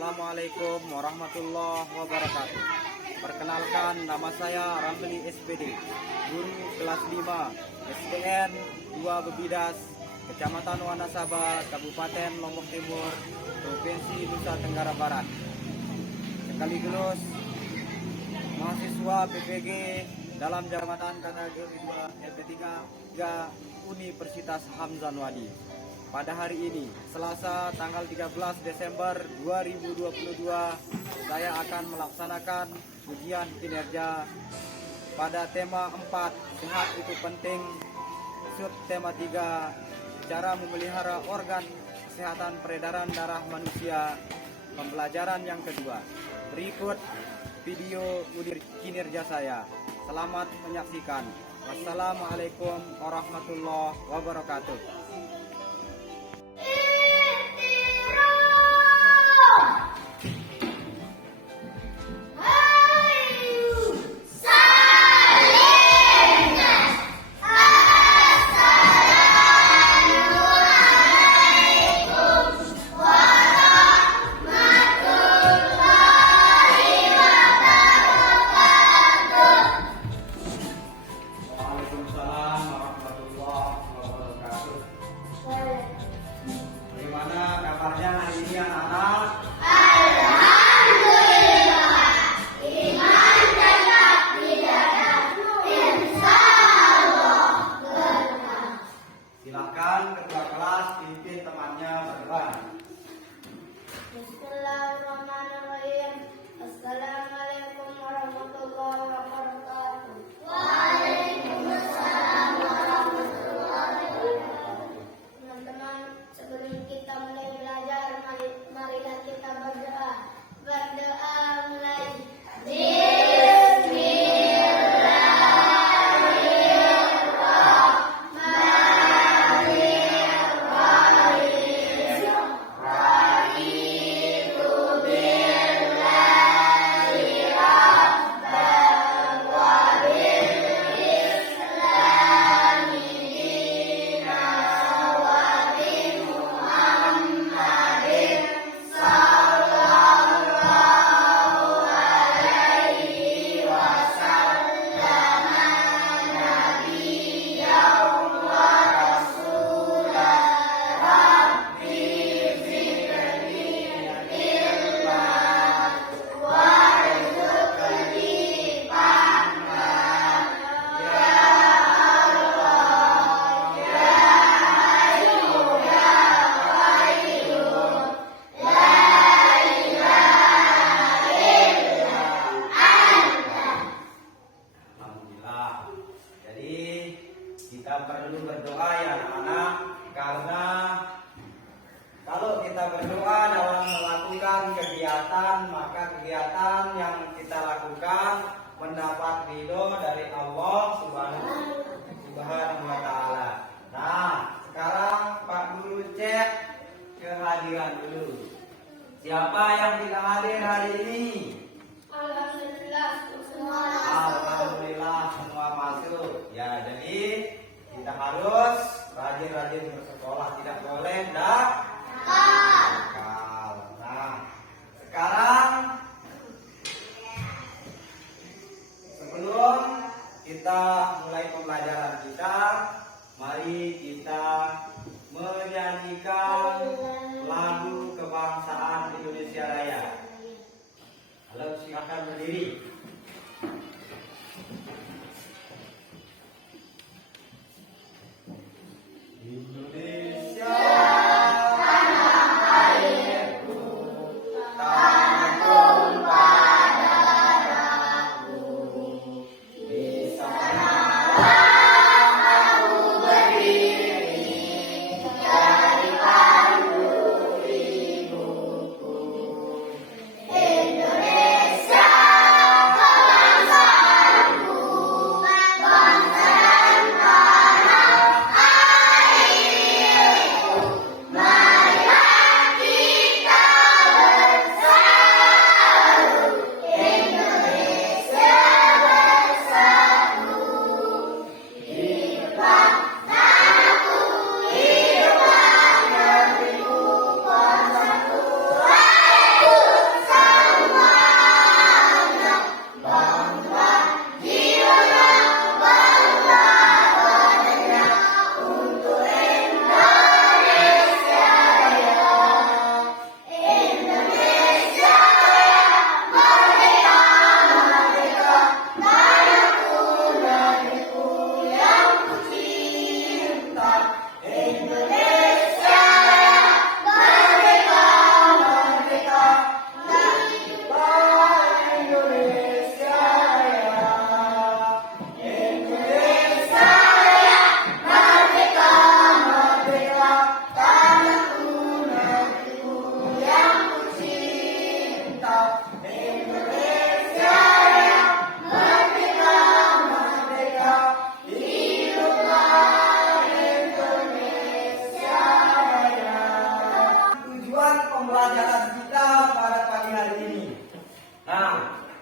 Assalamualaikum warahmatullahi wabarakatuh. Perkenalkan, nama saya Ramli SPD, guru kelas 5 SDN 2 Bebidas, Kecamatan Wanasaba, Kabupaten Lombok Timur, Provinsi Nusa Tenggara Barat. Sekaligus mahasiswa PPG dalam jabatan kategori 2 LP3 Universitas Hamzah Wadi. Pada hari ini, Selasa tanggal 13 Desember 2022, saya akan melaksanakan ujian kinerja pada tema 4, sehat itu penting, subtema 3, cara memelihara organ kesehatan peredaran darah manusia, pembelajaran yang kedua. Berikut video ujian kinerja saya. Selamat menyaksikan. Wassalamualaikum warahmatullahi wabarakatuh. Bagaimana kabarnya hari ini anak-anak? Alhamdulillah. Iman tetap dijaga. Insyaallah berkah. Silakan ketua kelas pimpin temannya berdoa. Bismillahirrahmanirrahim. Assalamualaikum warahmatullahi wabarakatuh. Teman-teman, sebelum kita mulai belajar, marilah kita berdoa. Berdoa mulai. Kita perlu berdoa ya anak-anak, karena kalau kita berdoa dalam melakukan kegiatan, maka kegiatan yang kita lakukan mendapat ridho dari Allah Subhanahu wa Ta'ala. Nah, sekarang Pak Guru cek kehadiran dulu. Siapa yang tidak hadir hari ini? Alhamdulillah semua. Alhamdulillah semua masuk. Ya, jadi kita harus rajin-rajin bersekolah, tidak boleh nakal. Nah, sekarang sebelum kita mulai pembelajaran kita, mari kita menyanyikan lagu kebangsaan Indonesia Raya. Halo, silakan berdiri. Indonesia tanah airku, tanah tumpah darahku, di sana aku berdiri, dari pandu ibuku. Indonesia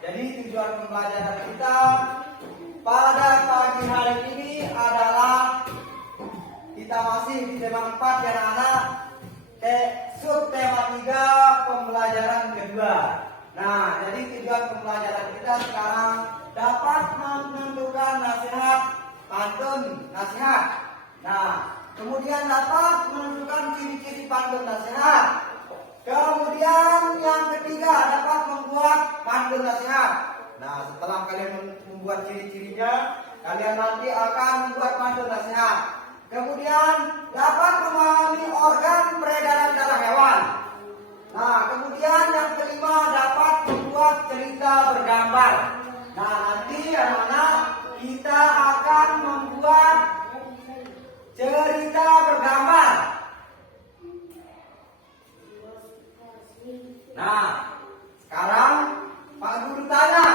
Jadi tujuan pembelajaran kita pada pagi hari ini adalah kita masih di tema 4 ya anak-anak. Subtema 3 pembelajaran kedua. Nah, jadi tujuan pembelajaran kita sekarang dapat menentukan nasihat, pantun, nasihat. Nah, kemudian dapat menentukan ciri-ciri pantun nasihat. Kemudian yang ketiga dapat membuat pantun nasihat. Nah, setelah kalian membuat ciri-cirinya, kalian nanti akan membuat pantun nasihat. Kemudian dapat memahami organ peredaran darah hewan. Nah, kemudian yang kelima dapat membuat cerita bergambar. Nah, nanti anak-anak kita akan membuat cerita bergambar. Nah, sekarang Pak Guru tanya,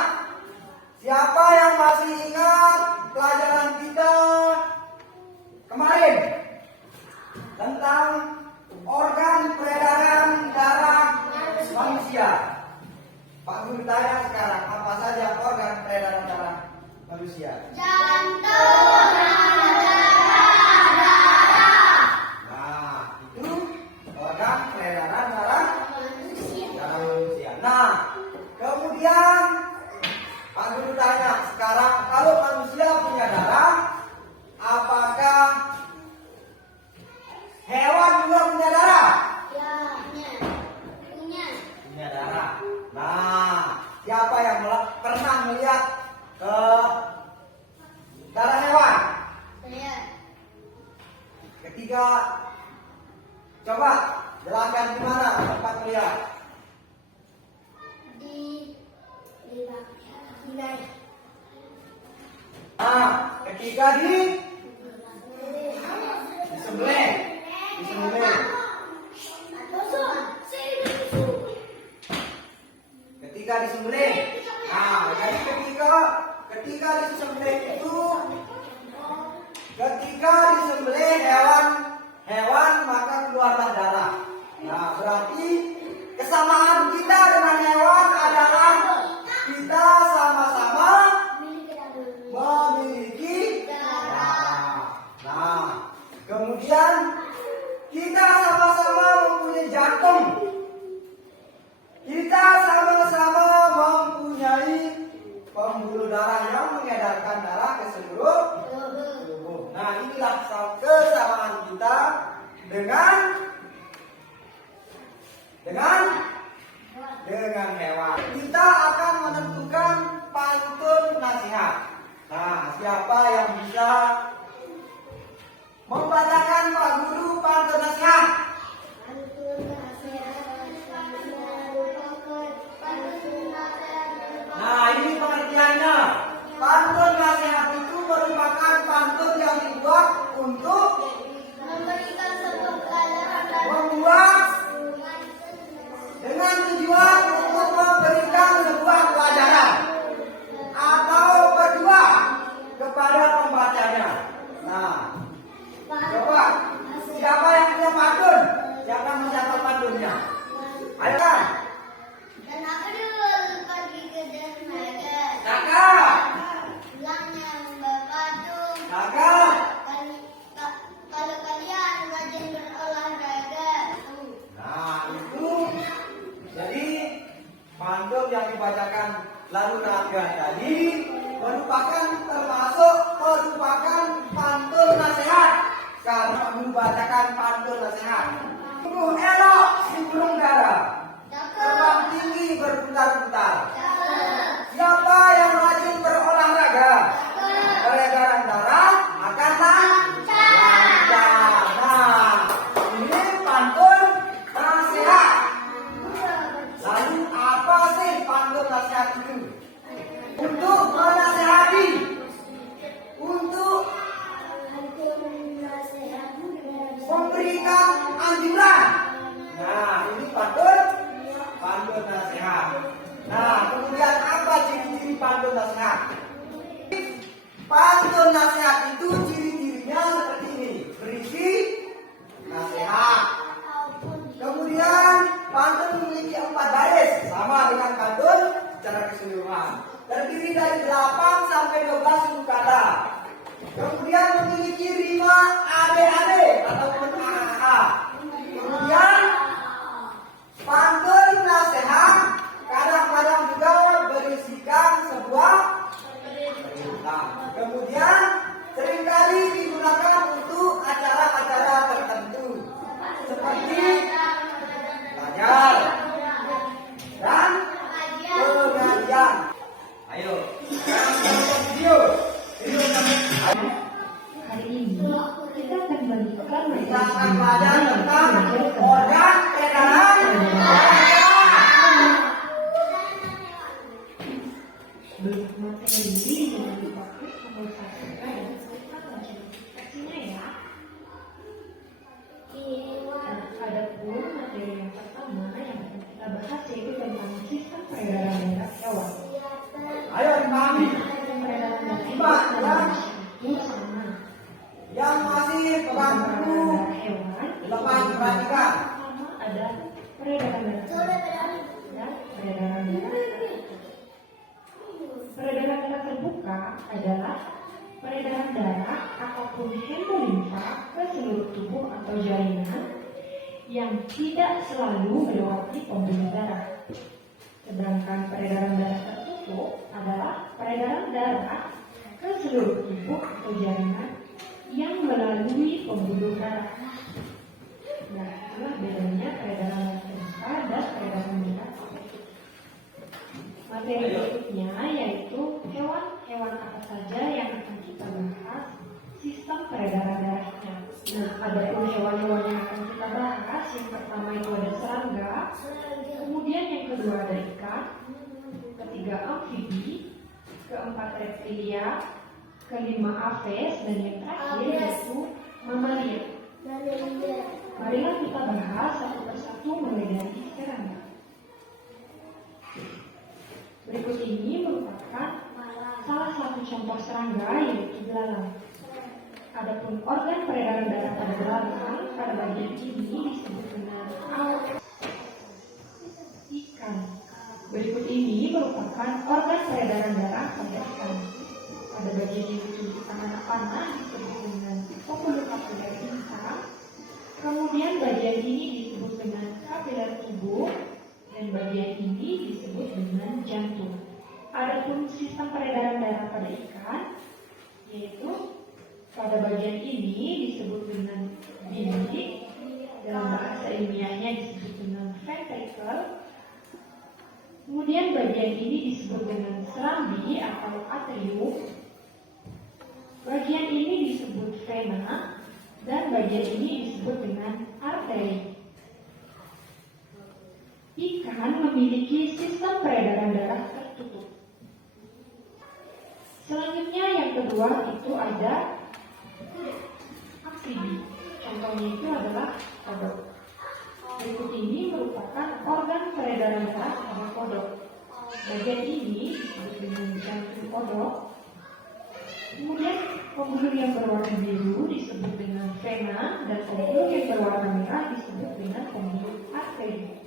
siapa yang masih ingat pelajaran kita kemarin tentang organ peredaran darah manusia? Pak Guru tanya sekarang, apa saja organ peredaran darah manusia? Jantung, darah. Nah, itu organ peredaran darah Manusia. manusia. Nah, kemudian Pak Guru tanya sekarang, kalau manusia punya darah, apakah hewan juga punya darah? Ya, punya. Punya darah. Nah, siapa yang pernah melihat darah hewan? Saya. Ketiga, coba jelaskan di mana tempat melihat. Di Nah, ketiga disembelih. Ketika disembelih. Nah, jadi ketika disembelih itu, ketika disembelih hewan maka keluarlah darah. Nah, berarti kesamaan kita dengan hewan adalah kita sama-sama memiliki darah. Nah, kemudian kita sama-sama mempunyai jantung. Kita sama-sama mempunyai pembuluh darah yang mengedarkan darah ke seluruh tubuh. Nah, inilah kesamaan kita dengan hewan. Kita akan menentukan pantun nasihat. Nah, siapa yang bisa membacakan Pak Guru pantun nasihat? Nah, ini pengertiannya. Pantun nasihat itu merupakan pantun yang dibuat untuk memberikan sebuah pelajaran dan membuat dengan tujuan untuk memberikan sebuah pelajaran atau kedua kepada pembacanya. Nah, coba siapa yang punya pantun? Siapa yang mencatat pantunnya? Ayo kan? dan aku dulu pergi ke dermaga. Kakak, Pulangnya membawa patung. kakak. Kalau kalian rajin berolahraga. Nah, itu jadi pantun yang dibacakan lalu naga tadi merupakan pantun nasihat. Karena membacakan pantun nasihat. Tubuh elok si burung dara, terbang tinggi berputar-putar. Siapa yang rajin berolahraga, peredaran darah akan lancar. Nah, ini pantun nasihat. Lalu apa sih pantun nasihat itu? Untuk menasehati, untuk memberikan anjuran. Nah, ini pantun nasihat. Nah, kemudian apa ciri-ciri pantun nasihat? Pantun nasihat itu ciri-cirinya seperti ini. Berisi nasihat. Kemudian pantun memiliki 4 baris, sama dengan pantun secara keseluruhan. Terdiri dari 8 sampai 12 suku kata. Kemudian memiliki 5 adik-adik ataupun AAA. Kemudian pantun nasihat kadang-kadang juga berisikan sebuah perintah. Kemudian seringkali digunakan untuk acara-acara tertentu seperti belajar dan pengajian. Ayo, video. Hari ini kita akan belajar Tentang organ peredaran materi yang dipakai untuk sasaran dan kita menceritakannya ya. Adapun materi yang pertama yang akan kita bahas yaitu tentang sistem peredaran darah hewan. Ayo dipahami. Sistem peredaran darah itu sama. Yang masih pegang buku Hewan lepas perhatikan. pertama ada peredaran darah dan peredaran darah tertutup. Peredaran darah terbuka adalah peredaran darah ataupun hemolimfa ke seluruh tubuh atau jaringan yang tidak selalu melewati pembuluh darah. Sedangkan peredaran darah tertutup adalah peredaran darah ke seluruh tubuh atau jaringan yang melalui pembuluh darah. Nah, itulah bedanya peredaran darah terbuka dan peredaran darah tertutup. Materi berikutnya yaitu hewan-hewan apa saja yang akan kita bahas sistem peredaran darahnya. Nah, ada pun hewan-hewan yang akan kita bahas. Yang pertama itu ada serangga, kemudian yang kedua ada ikan, ketiga amfibi, keempat reptilia, kelima aves, dan yang terakhir yaitu mamalia. Marilah kita bahas satu persatu mulai dari serangga. Berikut ini merupakan salah satu contoh serangga yaitu belalang. Adapun organ peredaran darah pada belalang pada bagian ini disebut dengan aorta. Ikan. Berikut ini merupakan organ peredaran darah pada ikan. Pada bagian yang ditunjukkan anak panah disebut dengan pembuluh kapiler insang. Kemudian bagian ini disebut dengan kapiler tubuh. Dan bagian ini disebut dengan jantung. Adapun sistem peredaran darah pada ikan, yaitu pada bagian ini disebut dengan bilik, dalam bahasa ilmiahnya disebut dengan ventricle. Kemudian bagian ini disebut dengan serambi atau atrium. Bagian ini disebut vena, dan bagian ini disebut dengan arteri. Ikan memiliki sistem peredaran darah tertutup. Selanjutnya yang kedua itu ada amfibi. Contohnya itu adalah kodok. Berikut ini merupakan organ peredaran darah pada kodok. Bagian ini disebut dengan jantung kodok. Kemudian pembuluh yang berwarna biru disebut dengan vena dan pembuluh yang berwarna merah disebut dengan pembuluh arteri.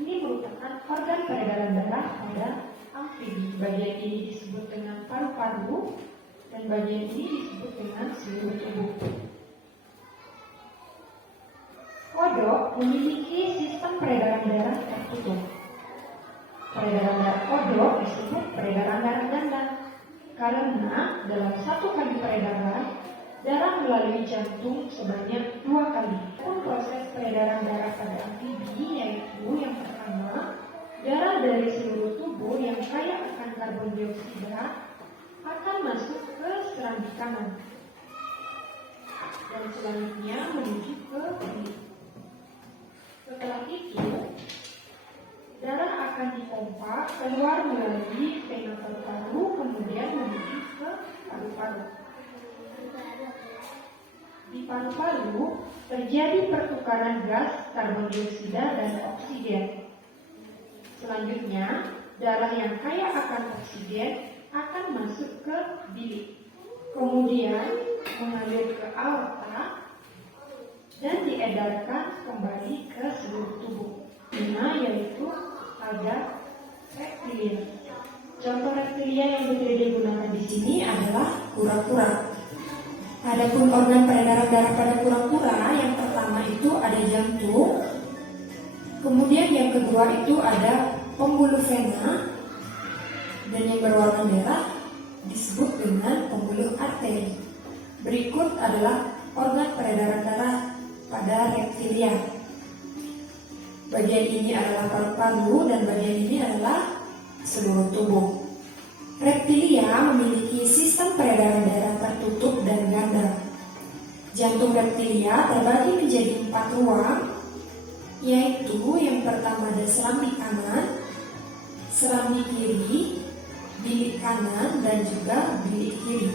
Ini merupakan organ peredaran darah pada amfibi. Bagian ini disebut dengan paru-paru dan bagian ini disebut dengan seluruh tubuh. Kodok memiliki sistem peredaran darah tertutup. Peredaran darah kodok disebut peredaran darah ganda karena dalam satu kali peredaran darah melalui jantung sebanyak 2 kali. Proses peredaran darah pada amfibi yaitu yang pertama, darah dari seluruh tubuh yang kaya akan karbon dioksida akan masuk ke serambi kanan dan selanjutnya menuju ke kiri. Setelah itu, darah akan dipompa keluar melalui vena paru-paru kemudian menuju ke paru-paru. Di paru-paru terjadi pertukaran gas karbon dioksida dan oksigen. Selanjutnya, darah yang kaya akan oksigen akan masuk ke bilik, kemudian mengalir ke aorta dan diedarkan kembali ke seluruh tubuh. Yaitu reptilia yang Putri digunakan di sini adalah kura-kura. Adapun organ peredaran darah pada kura-kura, yang pertama itu ada jantung, kemudian yang kedua itu ada pembuluh vena, dan yang berwarna merah disebut dengan pembuluh arteri. Berikut adalah organ peredaran darah pada reptilia. Bagian ini adalah paru-paru dan bagian ini adalah seluruh tubuh. Reptilia memiliki sistem peredaran darah tertutup dan ganda. Jantung reptilia terbagi menjadi 4 ruang, yaitu yang pertama ada serambi kanan, serambi kiri, bilik kanan, dan juga bilik kiri.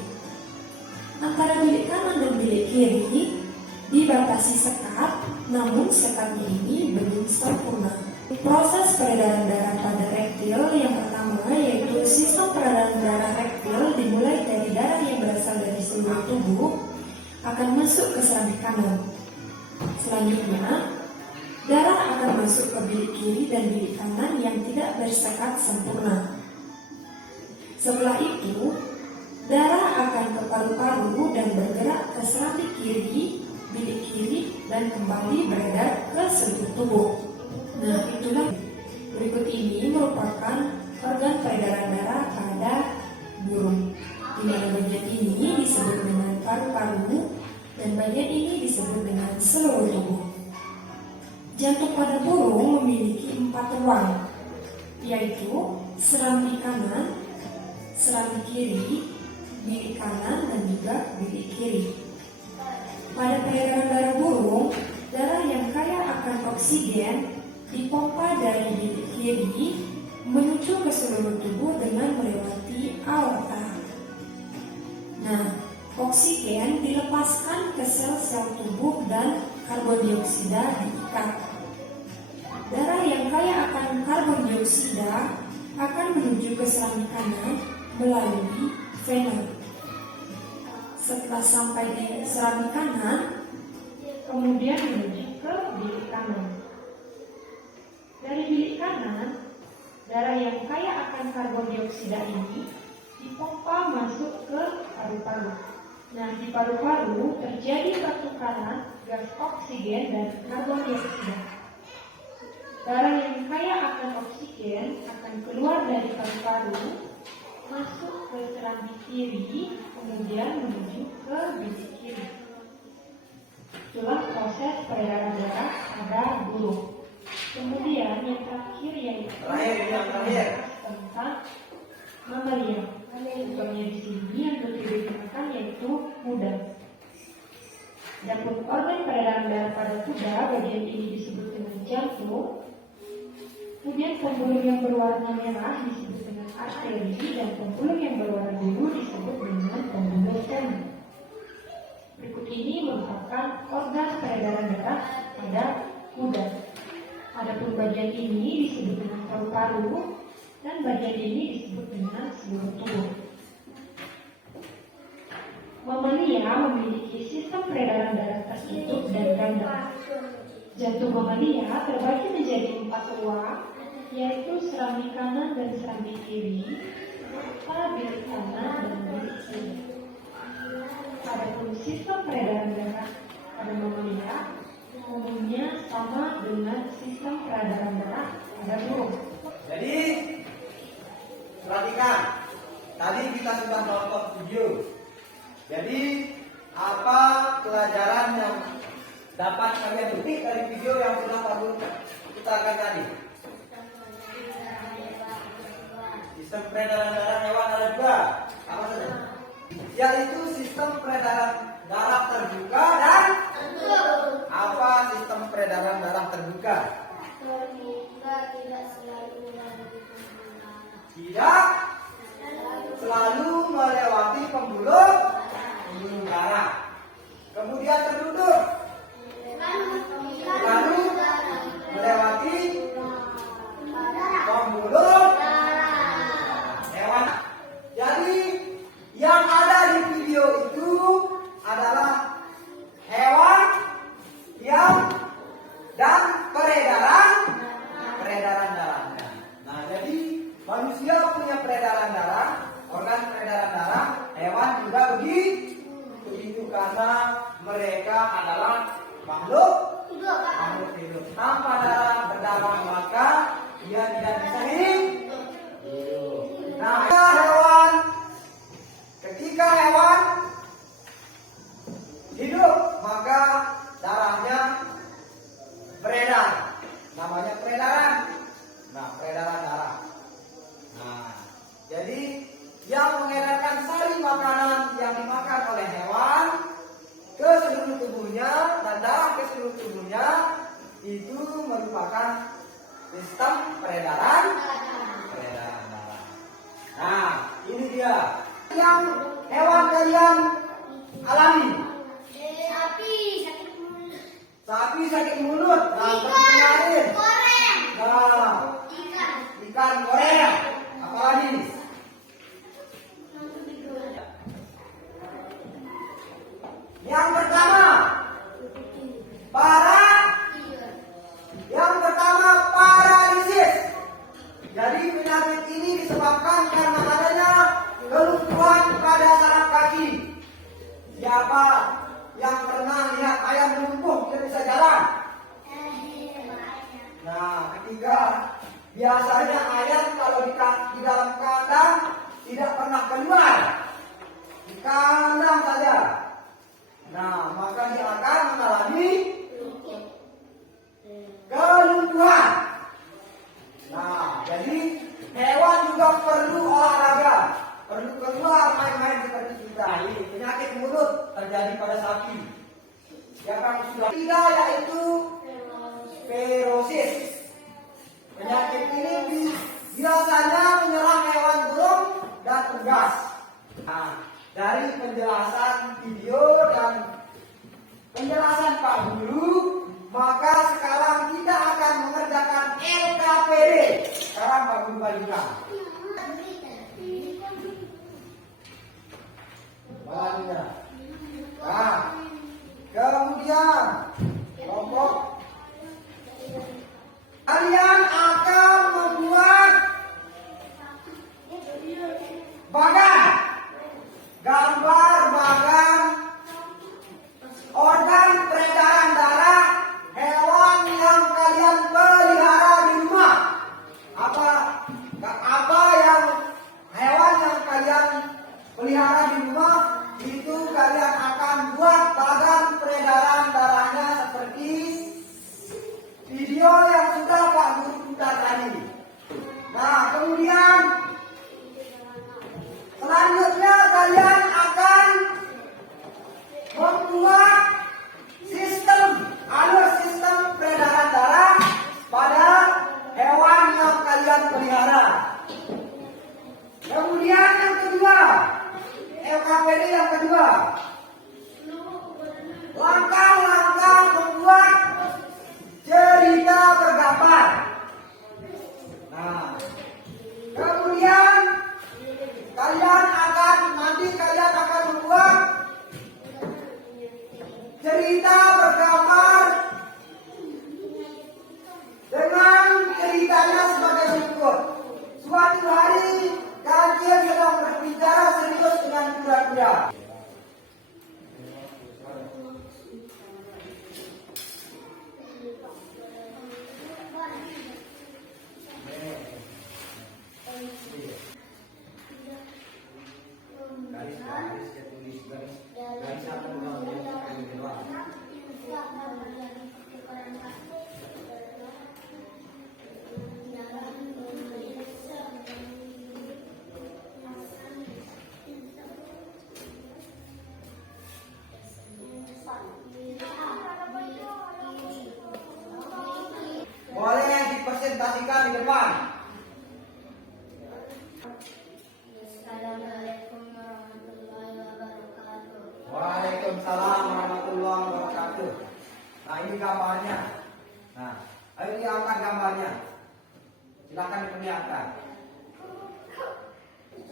Antara bilik kanan dan bilik kiri dibatasi sekat, namun sekatnya ini belum sempurna. Proses peredaran darah pada reptil yang pertama yaitu sistem peredaran darah reptil dimulai dari darah yang berasal dari seluruh tubuh akan masuk ke serambi kanan. Selanjutnya, darah akan masuk ke bilik kiri dan bilik kanan yang tidak bersekat sempurna. Setelah itu, darah akan ke paru-paru dan bergerak ke serambi kiri, bilik kiri, dan kembali beredar ke seluruh tubuh. Nah, itulah berikut ini merupakan organ peredaran darah pada burung. Di mana bagian ini disebut dengan paru-paru dan bagian ini disebut dengan seluruh tubuh. Jantung pada burung memiliki 4 ruang, yaitu serambi kanan, serambi kiri, bilik kanan, dan juga bilik kiri. Pada peredaran darah burung, darah yang kaya akan oksigen dipompa dari bilik kiri menuju ke seluruh tubuh dengan melewati aorta. Nah, oksigen dilepaskan ke sel-sel tubuh dan karbon dioksida diikat. Darah yang kaya akan karbon dioksida akan menuju ke serambi kanan melalui vena. Setelah sampai di serambi kanan, kemudian menuju ke bilik kanan. Dari bilik kanan, darah yang kaya akan karbon dioksida ini dipompa masuk ke paru-paru. Nah, di paru-paru terjadi pertukaran gas oksigen dan karbon dioksida. Darah yang kaya akan oksigen akan keluar dari paru-paru, masuk ke serambi kiri, kemudian menuju ke bilik kiri. Itulah proses peredaran darah pada burung. Kemudian yang terakhir yaitu tentang mamalia. Contohnya di sini yang digunakan yaitu kuda. Adapun organ peredaran darah pada kuda, bagian ini disebut dengan jantung. Kemudian pembuluh yang berwarna merah disebut dengan arteri dan pembuluh yang berwarna biru disebut dengan pembuluh vena. Berikut ini merupakan organ peredaran darah pada kuda. Adapun bagian ini disebut dengan paru-paru dan bagian ini disebut dengan seluruh tubuh. Mamalia memiliki sistem peredaran darah tertutup dan ganda. Jantung mamalia terbagi menjadi 4 ruang, yaitu serambi kanan dan serambi kiri, serta bilik kanan dan bilik kiri. Adapun sistem peredaran darah pada mamalia umumnya sama dengan sistem peredaran darah pada burung. Jadi, perhatikan. Tadi kita sudah nonton video. Jadi, apa pelajaran yang dapat kalian petik dari video yang sudah Pak putarkan tadi? Sistem peredaran darah hewan ada 2. Apa saja? Yaitu sistem peredaran darah terbuka dan apa sistem peredaran darah terbuka? Tidak selalu melewati pembuluh darah. Kemudian tertutup. Lalu melewati pembuluh hewan. Jadi yang ada di video itu adalah hewan yang dan peredaran darahnya. Nah, jadi manusia punya peredaran darah, Sistem peredaran darah. Nah, ini dia yang hewan kalian alami. Sapi sakit mulut. Nah, kemarin. Nah, ikan goreng. Apa lagi? Yang pertama, paralisis. Jadi penyakit ini disebabkan karena adanya kelumpuhan pada saraf kaki. Siapa yang pernah lihat ayam lumpuh tidak bisa jalan? Nah, ketiga, biasanya ayam kalau di dalam kandang tidak pernah keluar, di kandang saja. Nah, maka dia akan mengalami kelumpuhan. Nah, jadi hewan juga perlu olahraga, perlu keluar main-main seperti kita. Ini penyakit mulut terjadi pada sapi. Yang sudah tiga yaitu Spirosis. Penyakit ini biasanya menyerang hewan burung dan unggas. Nah, dari penjelasan video dan penjelasan Pak Guru, maka sekarang kita akan mengerjakan LKPD. Sekarang Pak Guru bagikan. Baginya. Nah, kemudian kelompok kalian akan membuat bagan, gambar bagan organ peredaran darah hewan yang kalian pelihara di rumah. Apa yang hewan yang kalian pelihara di rumah itu kalian akan buat bagan peredaran darahnya seperti video yang sudah Pak Guru putar tadi. Nah, kemudian selanjutnya kalian akan membuat alur sistem peredaran darah pada hewan yang kalian pelihara. Kemudian yang kedua, LKPD yang kedua, langkah-langkah membuat cerita bergambar. Nah, kemudian kalian akan membuat cerita bergambar dengan ceritanya sebagai berikut. Suatu hari kancil sedang berbicara serius dengan kuda-kuda. Boleh dipresentasikan di depan. Assalamualaikum warahmatullahi wabarakatuh. Waalaikumsalam warahmatullahi wabarakatuh. Nah, ini gambarnya. Nah, ayo diangkat gambarnya. Silakan diperlihatkan.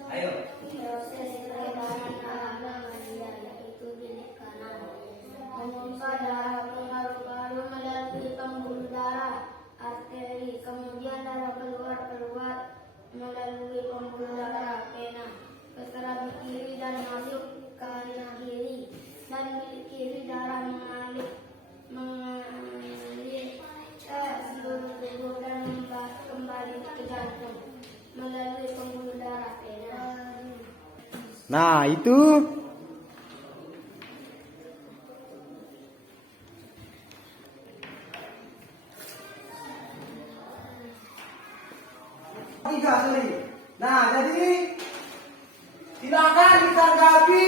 Ayo. Proses peredaran darah yaitu bilik kanan memompa darah ke paru-paru melalui pembuluh darah arteri, kemudian darah keluar melalui pembuluh darah vena ke keramik kiri dan masuk ke vena kiri, dan bilik kiri darah mengalir ke seluruh tubuh dan kembali ke jantung melalui pembuluh darah vena. Nah, itu tiga, sorry. Nah, jadi silakan ditanggapi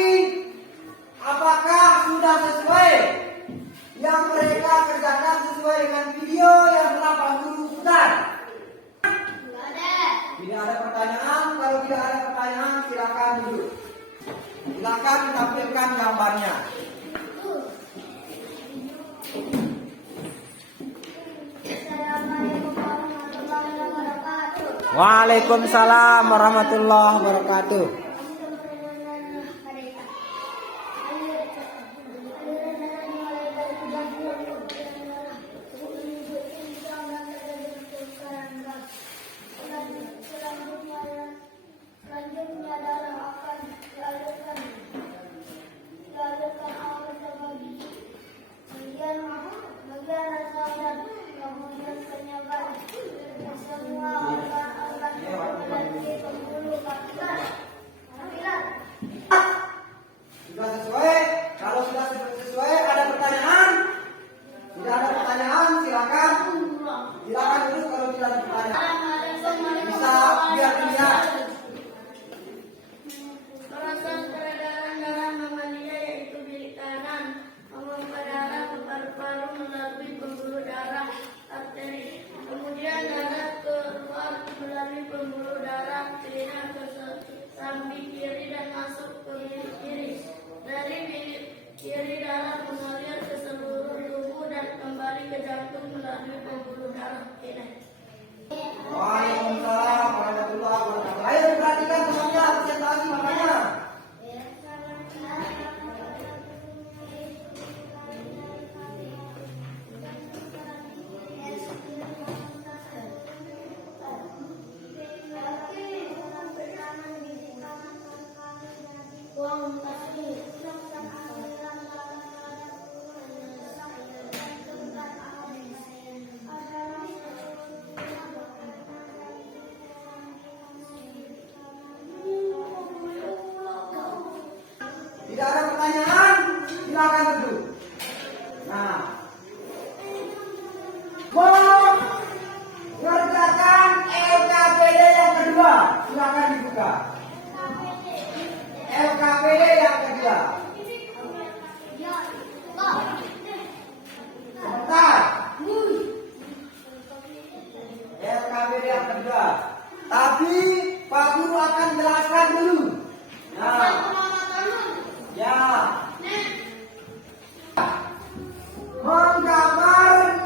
apakah sudah sesuai yang mereka kerjakan sesuai dengan video yang telah Pak Guru putar. Silakan tampilkan gambarnya. Waalaikumsalam warahmatullahi wabarakatuh. Selanjutnya adalah akan dialirkan awal sebagi bagian asal dan kemudian penyebar. Semua akan melalui pembuluh kapital. Sudah sesuai? Kalau sudah sesuai, ada pertanyaan? Tidak ada pertanyaan, silakan. Silakan dulu kalau tidak ada pertanyaan. Bisa biar dilihat. Proses peredaran darah mamalia yaitu bilik kanan memompa darah ke paru-paru melalui pembuluh darah arteri. Kemudian darah keluar melalui pembuluh darah telinga ke sambi kiri dan masuk ke bilik kiri. Dari bilik kiri darah mengalir ke seluruh tubuh dan kembali ke jantung melalui pembuluh darah kiri. Waalaikumsalam warahmatullahi wabarakatuh. Ayo perhatikan semuanya, presentasi makanya. Tidak ada pertanyaan, silakan duduk. Nah, mengerjakan LKPD yang kedua, silakan dibuka. LKPD yang kedua. Sebentar. LKPD yang kedua. Tapi Pak Guru akan jelaskan dulu. Nah. Ya. Menggambar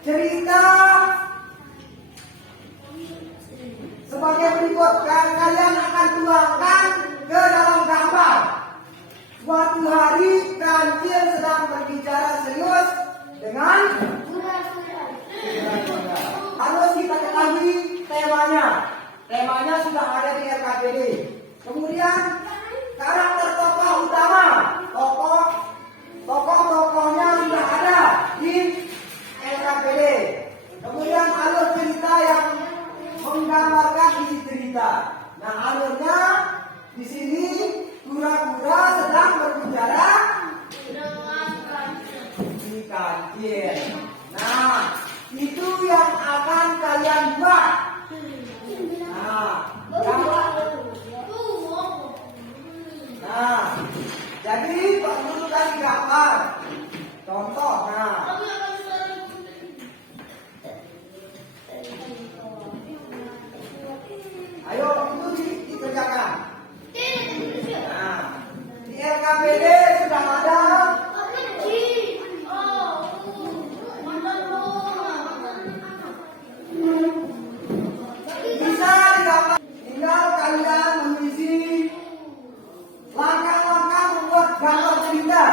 cerita sebagai berikut. Kalian akan tuangkan ke dalam gambar. Suatu hari kancil sedang berbicara serius dengan harus kita ketahui temanya. Temanya sudah ada di LKPD. Kemudian karakter tokoh utama, tokoh-tokohnya sudah ada di LKPD. Kemudian alur cerita yang menggambarkan isi cerita. Nah, alurnya di sini kura-kura sedang berbicara di kancil. Nah, itu yang akan kalian buat. Nah, jadi Pak Guru kasih gambar. Contoh, nah. Ayo, itu dikerjakan. Nah, di LKPD sudah ada. Bisa digambar. Tinggal kalian mengisi langkah-langkah membuat gambar cerita.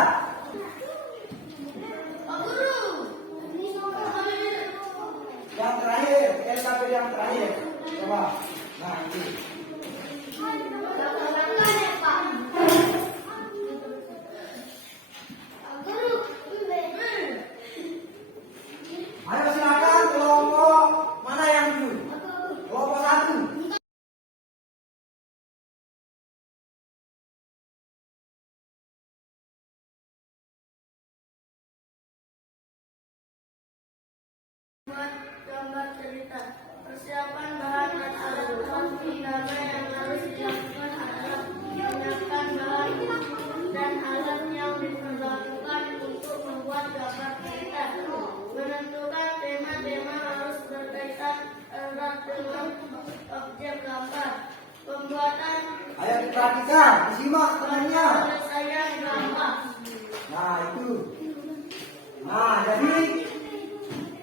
Yang terakhir, LKPD yang terakhir. Coba. Nah, ini. Ayo silakan kelompok mana yang dulu? Kelompok 1. Buat gambar cerita. Persiapan bahan dan alat penggambar yang harus dilakukan adalah menyiapkan bahan dan alat yang diperlukan untuk membuat gambar cerita. Menentukan tema-tema harus berkaitan erat dengan objek gambar. Pembuatan Ayo diperhatikan. simak sebenarnya. Saya drama. Nah itu. Nah jadi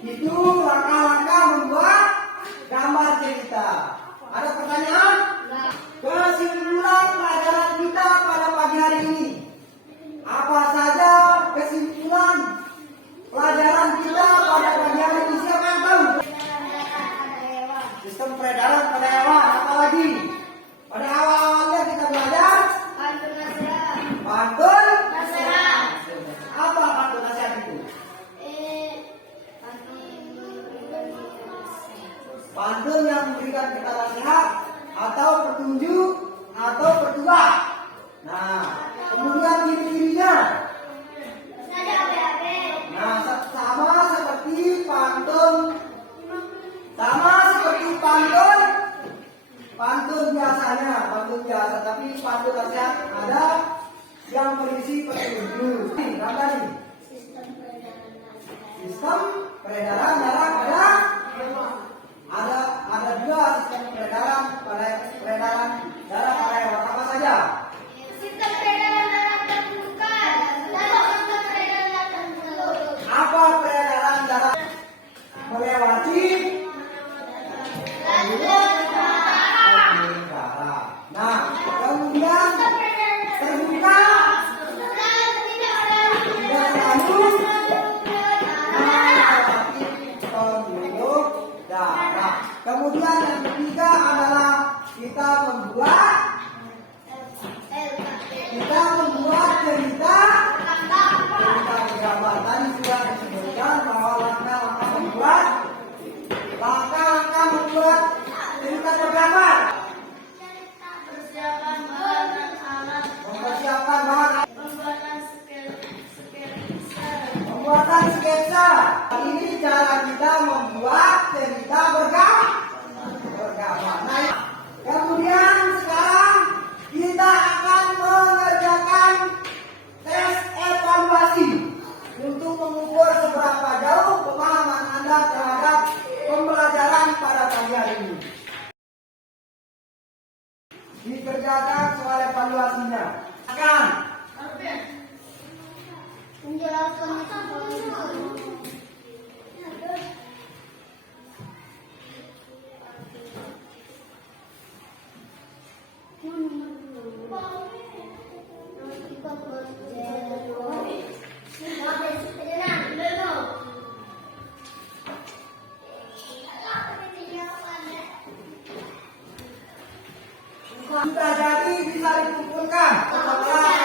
itu langkah-langkah membuat gambar cerita. Ada pertanyaan? Kesimpulan pelajaran kita pada pagi hari ini. Apa saja kesimpulan pelajaran kita pada pagi hari ini? Siapa yang tahu? Sistem peredaran pada hewan. Apalagi? Pada awal-awalnya kita belajar pantun. Apa pantun nasihat itu? Pantun yang memberikan kita nasihat atau petunjuk atau petua. Nah, kemudian ciri-cirinya. Nah, sama seperti pantun. Pantun biasa, tapi pantun nasihat ada yang berisi petunjuk. Nih, sistem peredaran darah ada juga sistem peredaran darah pada hewan. Apa saja? Apa peredaran darah? Melewati darah. Nah, kemudian terbuka tidak lalu pembuluh darah. Kemudian yang ketiga adalah kita membuat cerita bergambar. Tadi sudah disebutkan bahwa langkah-langkah membuat cerita bergambar. Mempersiapkan bahan alat. Pembuatan sketsa. Ini cara kita membuat cerita bergambar. Nah, kemudian sekarang kita akan mengerjakan tes evaluasi untuk mengukur seberapa jauh pemahaman Anda terhadap pembelajaran pada pagi hari ini. Dikerjakan soal evaluasinya. Akan Menjelaskan bisa jadi bisa dikumpulkan setelah